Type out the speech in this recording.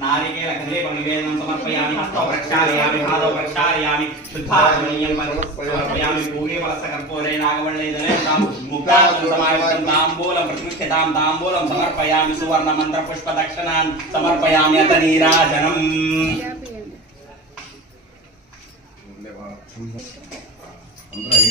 नारिकेल निवेदन समर्पयामि हस्तौ प्रक्षालयामि पादौ प्रक्षालयामि शुद्धात्मनीयं समर्पयामि पूगे फलसकर्पूरे नागवल्लीदलेन्द्रां मुक्तां समायुक्तं ताम्बूलं प्रतिष्ठितां ताम्बूलं समर्पयामि सुवर्णमन्त्रपुष्पदक्षिणान् समर्पयामि अथ नीराजनम् अंदर